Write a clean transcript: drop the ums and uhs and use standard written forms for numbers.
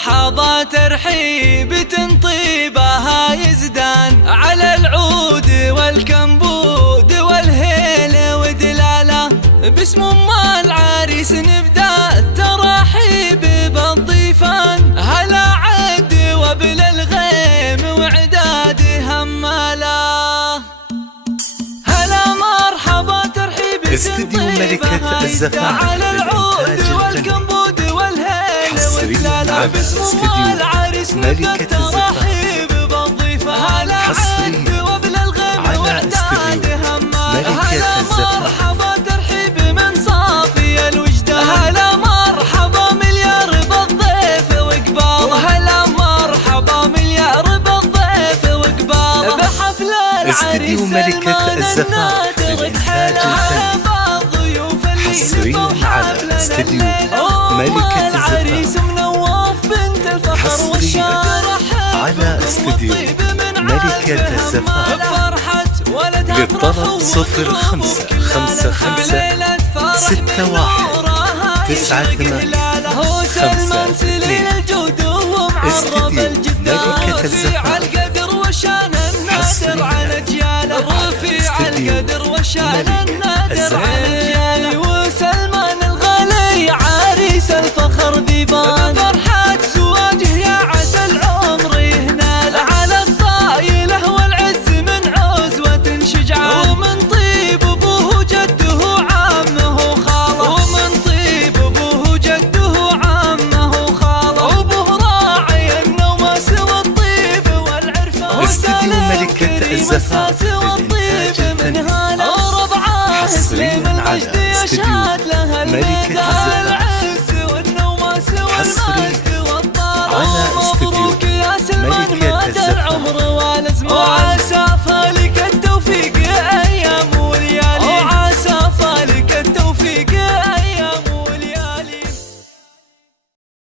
مرحبا ترحيب تنطيبها يزدان على العود والكمبود والهيل ودلاله. باسم ام العريس نبدا التراحيب بالضيفان، هلا عد وبل الغيم وعداد هماله. هلا مرحبا ترحيب استديو ملكة الزفاف على العود والكمبود والهيل ودلاله. باسم ام العريس نبدا التراحيب بالضيفان، هلا عد وبل الغيم وعداد هماله. هلا مرحبا ترحيب من صافي الوجدان، هلا مرحبا مليار بالضيف وقباله. هلا مرحبا مليار بالضيف وقباله. بحفل العريس ملكة الزفاف للإنتاج الفني حصريا على استديو ملكة العريس منواف بنت الفخر والشرح على استديو ملكة الزفاف. للطلب 0555619852. استديو ملكة الزفاف حصريا على اجياله. رفيع القدر وشان النادر على اجياله. وسلمان الغالي عريس الفخر ذيبان، فرحة زواجه يا عسى العمر يهناله. على الطايله والعز من عزوة شجعان، ومن طيب ابوه جده عمه خاله. ومن طيب ابوه جده عمه خاله. وابوه راعي النوماس والطيب والعرفان. استديو ملكة الزفاف للإنتاج الفني حصريا على استديو ملكة الزفاف. حصريا على استديو ملكة الزفاف.